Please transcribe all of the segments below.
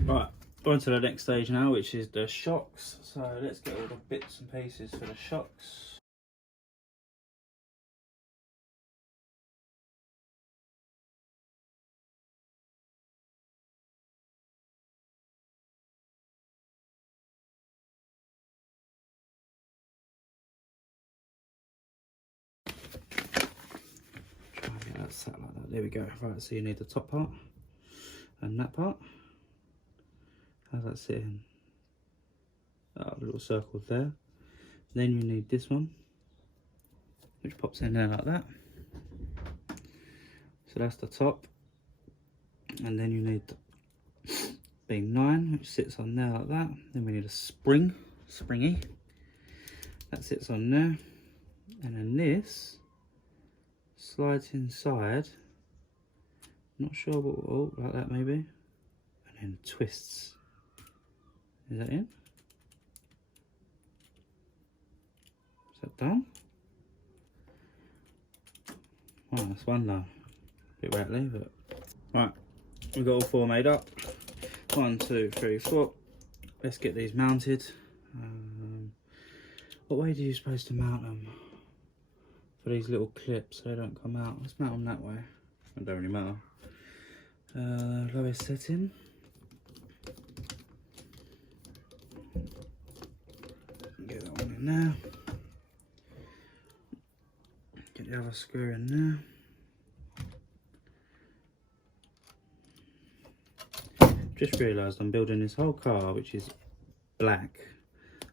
Right, on to the next stage now, which is the shocks. So let's get all the bits and pieces for the shocks. Try and get that sat like that. There we go. Right, so you need the top part and that part. How's that sitting? Oh, a little circle there. Then you need this one, which pops in there like that. So that's the top. And then you need the beam 9, which sits on there like that. Then we need a springy. That sits on there. And then this slides inside. Not sure what, oh, like that maybe. And then twists. Is that in? Is that done? Oh, that's one done. Bit rattly, but right. We've got all 4 made up. 1, 2, 3, 4. Let's get these mounted. What way do you supposed to mount them? For these little clips so they don't come out. Let's mount them that way. It don't really matter. Lowest setting. Get that one in there. Get the other screw in there. Just realised I'm building this whole car, which is black,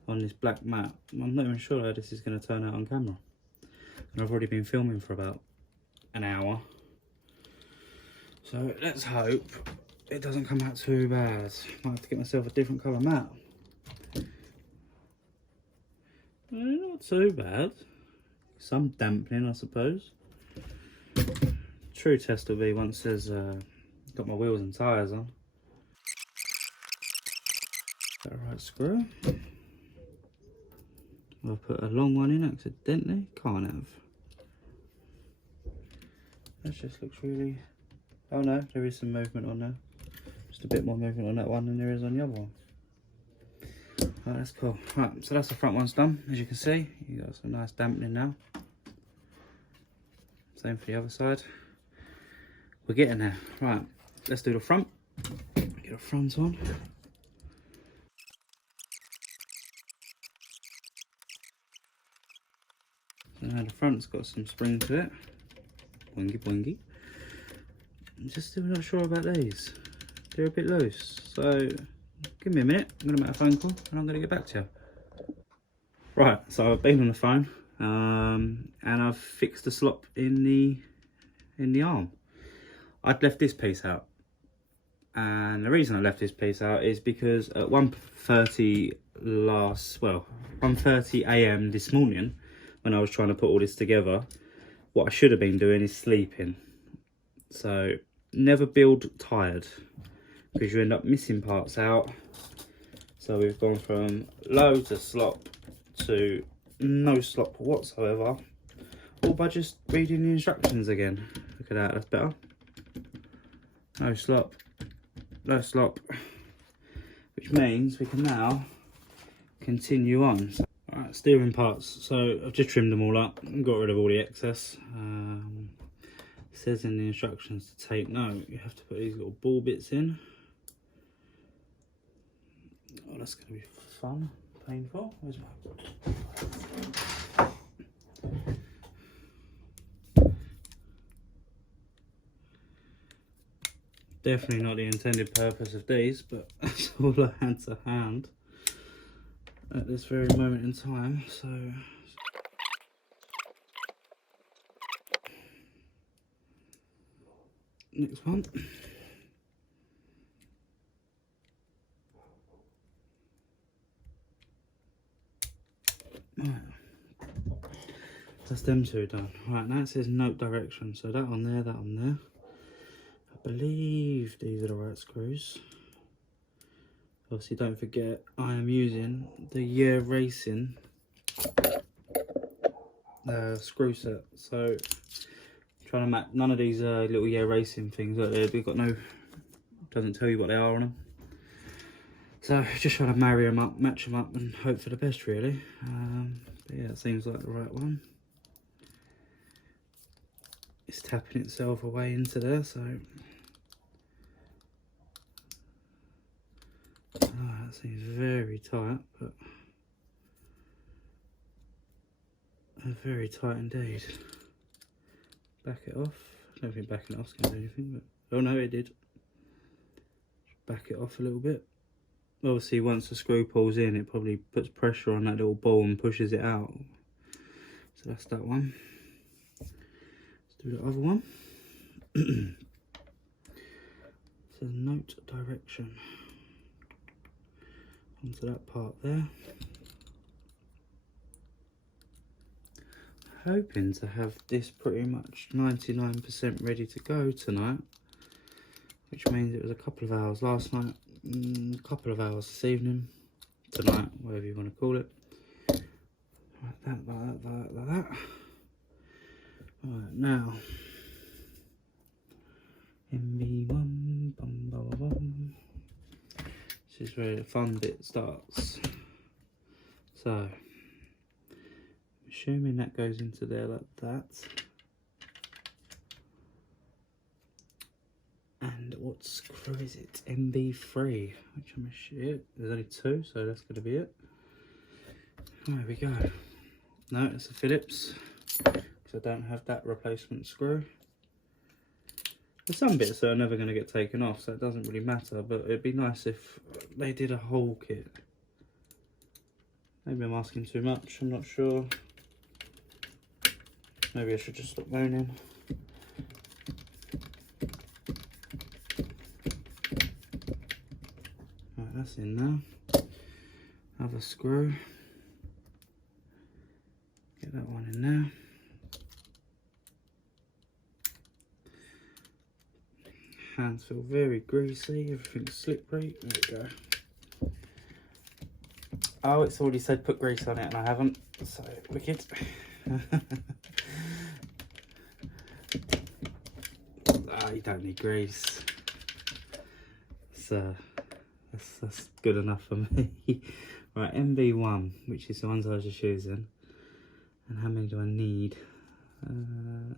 on this black mat. I'm not even sure how this is going to turn out on camera. And I've already been filming for about an hour. So let's hope it doesn't come out too bad. Might have to get myself a different colour mat. Not too bad. Some dampening, I suppose. True test will be once there's got my wheels and tyres on. Got the right screw. I put a long one in accidentally. Can't have. That just looks really... Oh no, there is some movement on there. Just a bit more movement on that one than there is on the other one. Right, that's cool. Right, so that's the front one's done. As you can see, you got some nice dampening now. Same for the other side. We're getting there. Right, let's do the front. Get the front on. So now the front's got some spring to it. Boingy boingy. I'm just still not sure about these. They're a bit loose. So give me a minute. I'm gonna make a phone call and I'm gonna get back to you. Right, so I've been on the phone and I've fixed the slop in the arm. I'd left this piece out. And the reason I left this piece out is because at 1:30 1:30 AM this morning, when I was trying to put all this together, what I should have been doing is sleeping. So never build tired, because you end up missing parts out. So we've gone from loads of slop to no slop whatsoever, all by just reading the instructions again. Look at that, that's better. No slop, no slop, which means we can now continue on. So, alright, steering parts. So I've just trimmed them all up and got rid of all the excess. It says in the instructions to take note, you have to put these little ball bits in. Oh, that's going to be fun. Painful. Where's my... Definitely not the intended purpose of these, but that's all I had to hand at this very moment in time. So next one. Right, that's them two done. Right, now it says note direction, so that on there, that on there. I believe these are the right screws. Obviously don't forget I am using the Year Racing screw set, so trying to match. None of these little Year Racing things, we've got no, doesn't tell you what they are on them. So just trying to marry them up, match them up, and hope for the best, really. But yeah, it seems like the right one. It's tapping itself away into there, so that seems very tight, but very tight indeed. Back it off. I don't think backing it off's going to do anything, but oh no, it did. Back it off a little bit. Obviously, once the screw pulls in, it probably puts pressure on that little ball and pushes it out. So that's that one. Let's do the other one. It says note direction. Onto that part there. Hoping to have this pretty much 99% ready to go tonight, which means it was a couple of hours last night, a couple of hours this evening, tonight, whatever you want to call it. Like that, like that, like that, like that. Right, now MB1, bum, bum, bum, bum. This is where the fun bit starts. So assuming that goes into there like that. And what screw is it? MB3, which I'm assuming there's only two, so that's going to be it. There we go. No, it's a Phillips, because I don't have that replacement screw. There's some bits that are never going to get taken off, so it doesn't really matter, but it'd be nice if they did a whole kit. Maybe I'm asking too much, I'm not sure. Maybe I should just stop moaning. Right, that's in now. Other screw. Get that one in there. Hands feel very greasy, everything's slippery. There we go. Oh, it's already said put grease on it and I haven't, so wicked. You don't need grease. So that's good enough for me. Right, MB1, which is the ones I was just using. And how many do I need?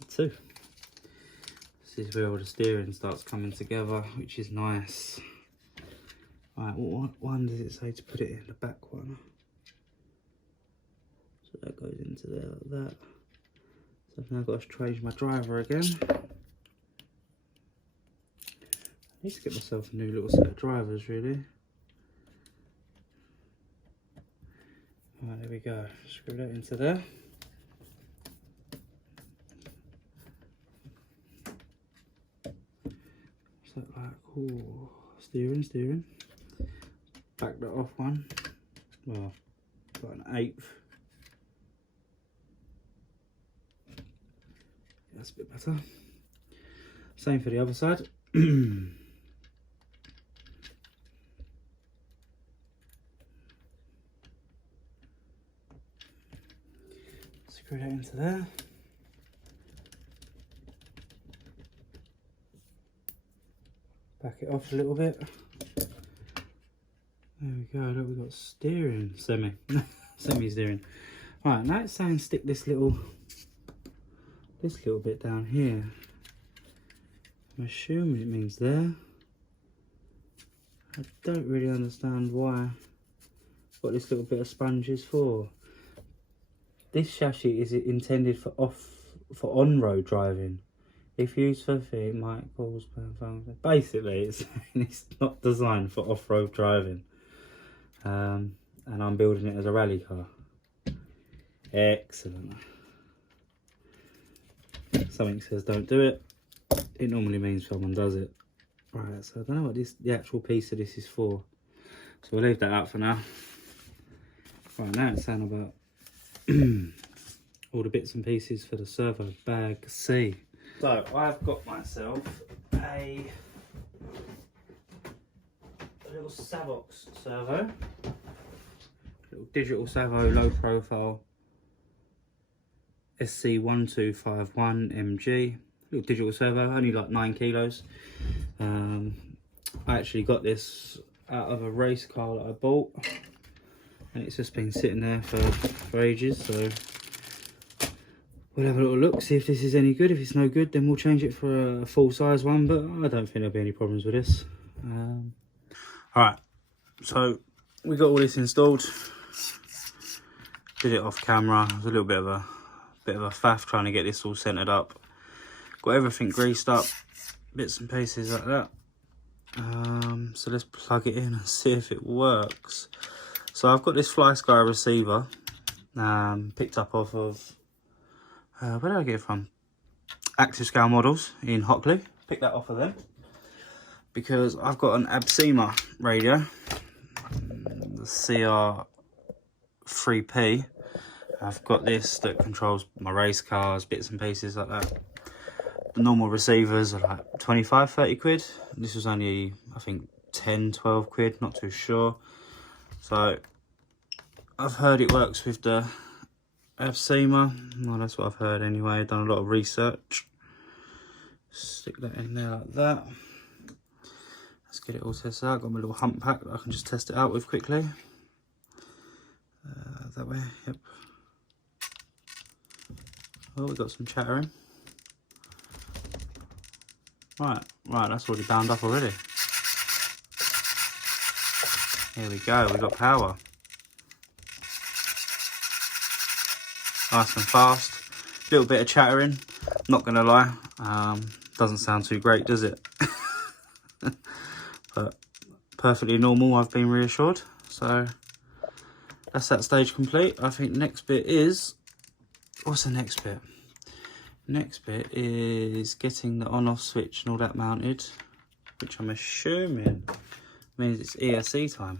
2. This is where all the steering starts coming together, which is nice. Right, what one does it say to put it in? The back one. So that goes into there like that. So I've now got to change my driver again. I need to get myself a new little set of drivers, really. Right, there we go. Screw that into there. What's that like? Ooh, steering. Back that off one. Well, about an 1/8. That's a bit better. Same for the other side. Screw that into there. Back it off a little bit. There we go. Look, we've got steering, semi steering. Right, now it's saying stick this little bit down here. I'm assuming it means there. I don't really understand what this little bit of sponge is for. This chassis is intended for on-road driving. If used for feet, it might cause basically it's not designed for off-road driving. And I'm building it as a rally car. Excellent. Something says don't do it. It normally means someone does it. Right, so I don't know what the actual piece of this is for. So we'll leave that out for now. Right, now it's saying about all the bits and pieces for the servo bag C. So I've got myself a little Savox servo, little digital servo, low profile SC1251 MG, little digital servo, only like 9 kilos. I actually got this out of a race car that I bought, and it's just been sitting there for ages, so we'll have a little look, see if this is any good. If it's no good, then we'll change it for a full size one, but I don't think there'll be any problems with this. Alright, so we got all this installed. Did it off camera. It was a little bit of a faff trying to get this all centered up. Got everything greased up, bits and pieces like that. So let's plug it in and see if it works. So I've got this Fly Sky receiver, picked up off of, where did I get it from? Active Scale Models in Hockley. Picked that off of them because I've got an Absema radio, the CR3P. I've got this that controls my race cars, bits and pieces like that. The normal receivers are like 25, 30 quid. This was only, I think, 10, 12 quid, not too sure. So I've heard it works with the Absema. Well, that's what I've heard anyway. I've done a lot of research. Stick that in there like that. Let's get it all tested out. Got my little hump pack that I can just test it out with quickly. That way, yep. Oh, we got some chattering. Right, that's already bound up already. Here we go, we got power. Nice and fast. Little bit of chattering, not gonna lie. Doesn't sound too great, does it? But perfectly normal, I've been reassured. So that's that stage complete. I think the next bit is, what's the next bit? Next bit is getting the on-off switch and all that mounted, which I'm assuming means it's ESC time.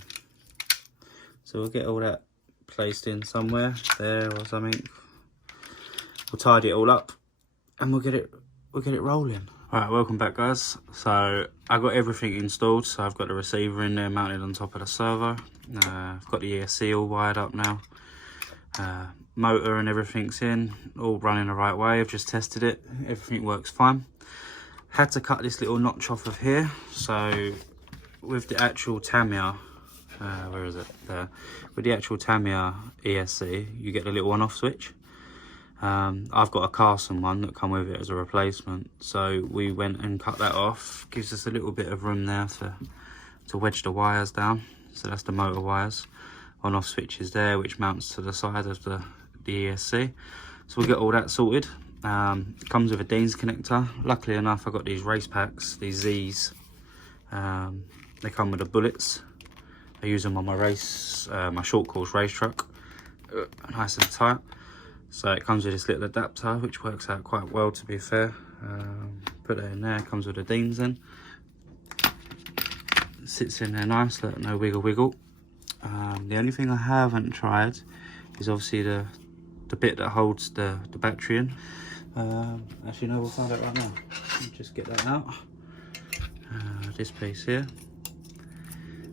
So we'll get all that placed in somewhere there or something. We'll tidy it all up and we'll get it rolling. Alright, welcome back guys. So I got everything installed. So I've got the receiver in there mounted on top of the servo. I've got the ESC all wired up now. Motor and everything's in, all running the right way. I've just tested it, everything works fine. Had to cut this little notch off of here. So with the actual Tamiya, where is it? There. With the actual Tamiya ESC, you get the little on-off switch. I've got a Carson one that come with it as a replacement, so we went and cut that off. Gives us a little bit of room there to wedge the wires down. So that's the motor wires. On-off switch is there, which mounts to the side of the ESC. So we'll get all that sorted. Comes with a Dean's connector. Luckily enough, I got these race packs, these Z's. They come with the bullets. I use them on my my short course race truck. Nice and tight. So it comes with this little adapter, which works out quite well, to be fair. Put it in there. Comes with the Dean's in. Sits in there nice, no wiggle wiggle. The only thing I haven't tried is obviously the bit that holds the battery in. Actually no, we'll find out right now. Just get that out. This piece here.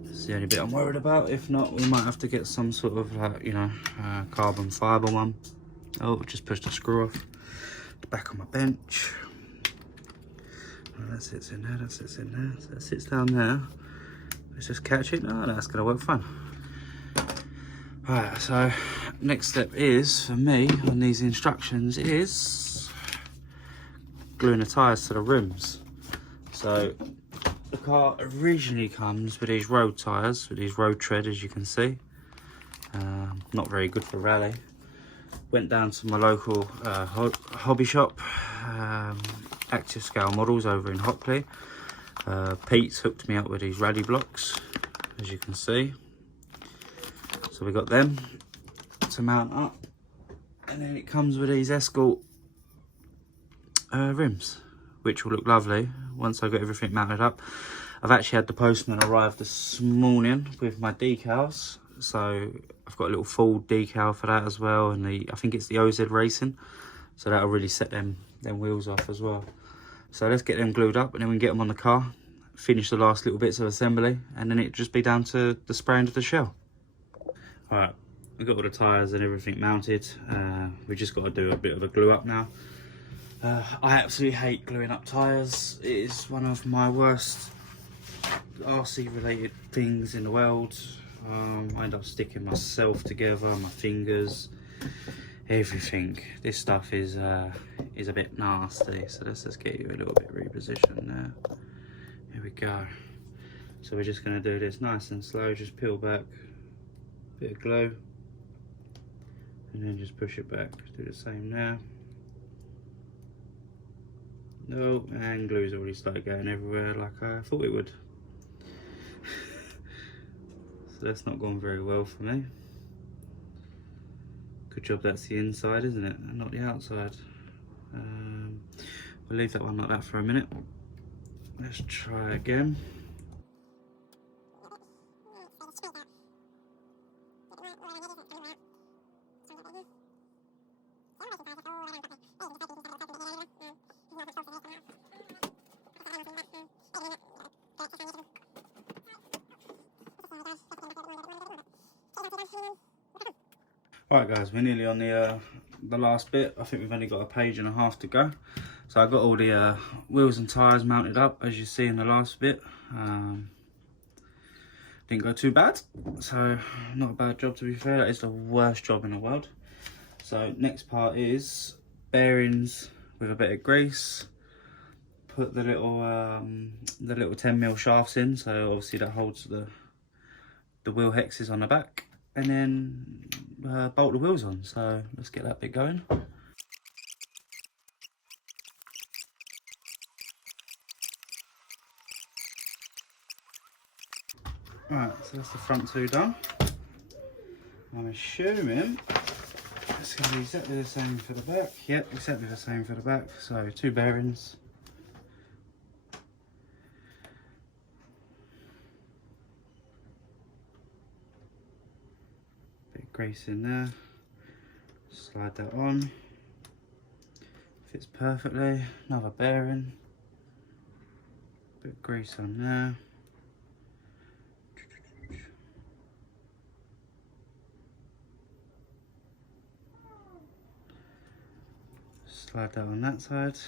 It's the only bit I'm worried about. If not, we might have to get some sort of carbon fibre one. Oh, just pushed the screw off the back of my bench. That sits in there, that sits in there. So that sits down there. Let's just catch it. No, that's gonna work fine. Right, so next step is, for me, on these instructions, is gluing the tyres to the rims. So the car originally comes with these road tyres, with these road tread, as you can see. Not very good for rally. Went down to my local hobby shop, Active Scale Models over in Hockley. Pete's hooked me up with these rally blocks, as you can see. So we got them to mount up, and then it comes with these Escort rims, which will look lovely once I got everything mounted up. I've actually had the postman arrive this morning with my decals, so I've got a little full decal for that as well, and I think it's the OZ Racing, so that'll really set them wheels off as well. So let's get them glued up, and then we can get them on the car, finish the last little bits of assembly, and then it'll just be down to the spraying of the shell. Alright, we've got all the tyres and everything mounted. We just got to do a bit of a glue up now. I absolutely hate gluing up tyres. It is one of my worst RC related things in the world. I end up sticking myself together, my fingers, everything. This stuff is a bit nasty, so let's just get you a little bit repositioned now. Here we go. So we're just going to do this nice and slow, just peel back, bit of glue, and then just push it back. Do the same now. No, and glue's already started going everywhere like I thought it would. So that's not gone very well for me. Good job that's the inside, isn't it, and not the outside. We'll leave that one like that for a minute. Let's try again. Alright guys, we're nearly on the last bit. I think we've only got a page and a half to go. So I got all the wheels and tyres mounted up, as you see in the last bit. Didn't go too bad, so not a bad job to be fair. That is the worst job in the world. So next part is bearings with a bit of grease. Put the little 10mm shafts in, so obviously that holds the wheel hexes on the back, and then bolt the wheels on. So let's get that bit going. Right, so that's the front two done. I'm assuming it's going to be exactly the same for the back. Yep, exactly the same for the back. So 2 bearings. Bit of grease in there. Slide that on. Fits perfectly. Another bearing. Bit of grease on there. Slide that on that side.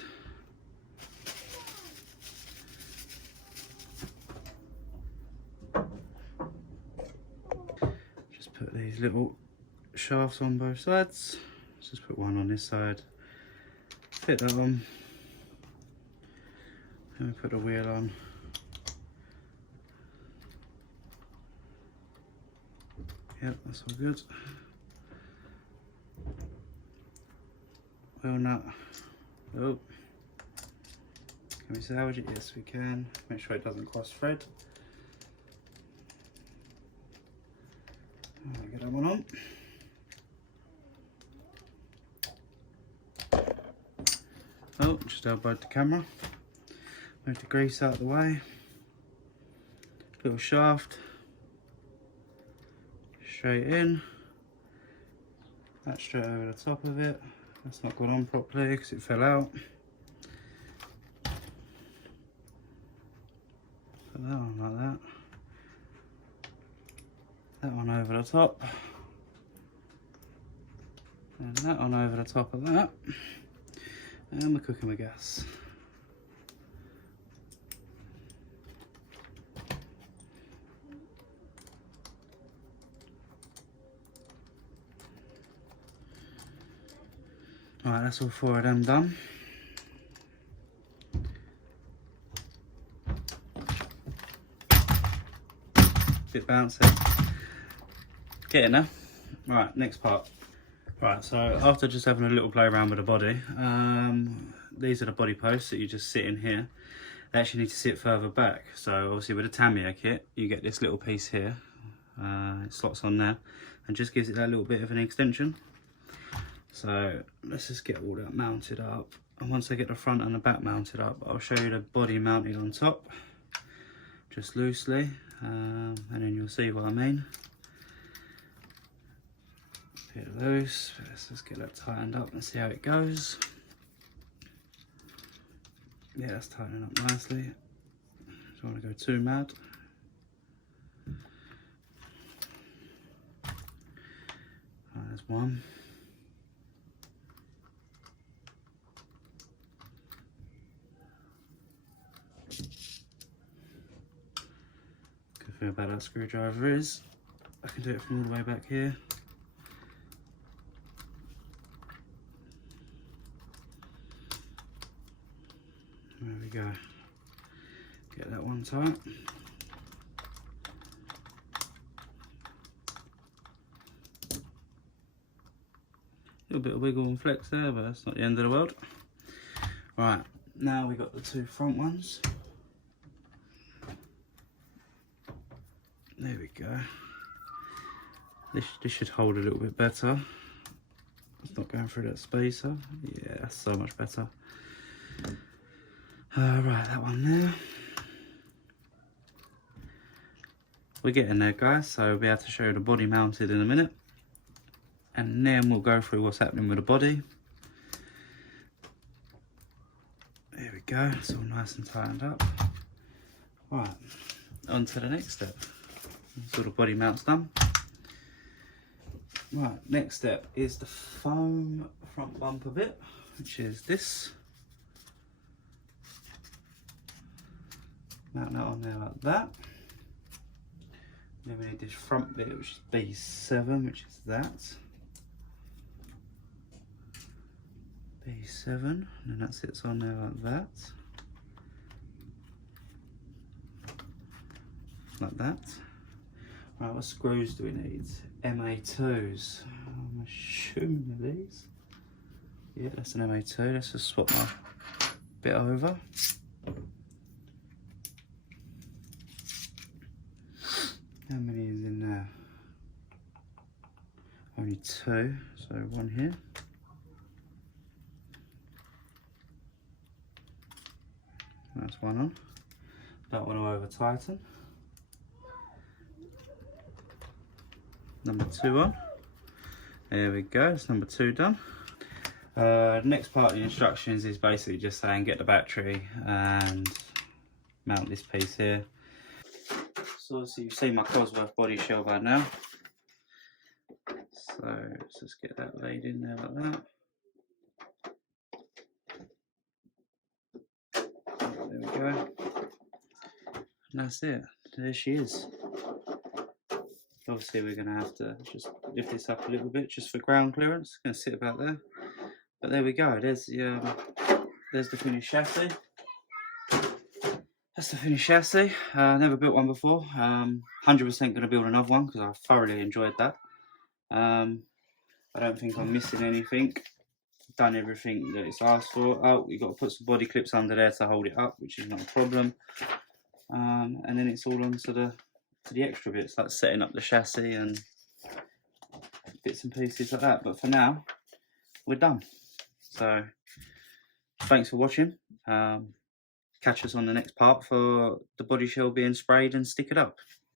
Just put these little shafts on both sides. Let's just put one on this side. Fit that on. Then we put the wheel on. Yep, that's all good. Wheel nut. Oh, can we salvage it? Yes, we can. Make sure it doesn't cross thread. Get that one on. Oh, just elbowed the camera. Move the grease out of the way. Little shaft. Straight in. That's straight over the top of it. That's not gone on properly because it fell out. Put that on like that. That one over the top. And that one over the top of that. And we're cooking with gas. Alright, that's all 4 of them done. Bit bouncy. Getting there. Right, next part. Right, so after just having a little play around with the body, these are the body posts that you just sit in here. They actually need to sit further back. So obviously with a Tamiya kit, you get this little piece here. It slots on there and just gives it that little bit of an extension. So let's just get all that mounted up. And once I get the front and the back mounted up, I'll show you the body mounted on top, just loosely, and then you'll see what I mean. Bit loose. Let's just get that tightened up and see how it goes. Yeah, that's tightening up nicely. Don't want to go too mad. Right, there's one. thing about that screwdriver is I can do it from all the way back here. There we go. Get that one tight. A little bit of wiggle and flex there, but that's not the end of the world. Right, now we got the two front ones. There we go. This should hold a little bit better. It's not going through that spacer. Yeah, that's so much better. Right, that one there. We're getting there, guys, so we'll be able to show you the body mounted in a minute. And then we'll go through what's happening with the body. There we go, it's all nice and tightened up. Right, on to the next step. So the body mount's done. Right, next step is the foam front bumper bit, which is this. Mount that on there like that. Then we need this front bit, which is B7, which is that. B7, and then that sits on there like that. Like that. Right, what screws do we need? MA2s. I'm assuming they're these. Yeah, that's an MA2. Let's just swap my bit over. How many is in there? Only two, so one here. That's one on. That one will over tighten. Number two on. There we go, it's number two done. Next part of the instructions is basically just saying get the battery and mount this piece here. So obviously you've seen my Cosworth body shell by now. So let's just get that laid in there like that. There we go. And that's it. There she is. Obviously we're going to have to just lift this up a little bit just for ground clearance. It's going to sit about there. But there we go. There's the finished chassis. That's the finished chassis. Never built one before. 100% going to build another one because I thoroughly enjoyed that. I don't think I'm missing anything. Done everything that it's asked for. Oh, we've got to put some body clips under there to hold it up, which is not a problem. And then it's all on to the extra bits, like setting up the chassis and bits and pieces like that. But for now, we're done. So thanks for watching. Catch us on the next part for the body shell being sprayed and stickered up.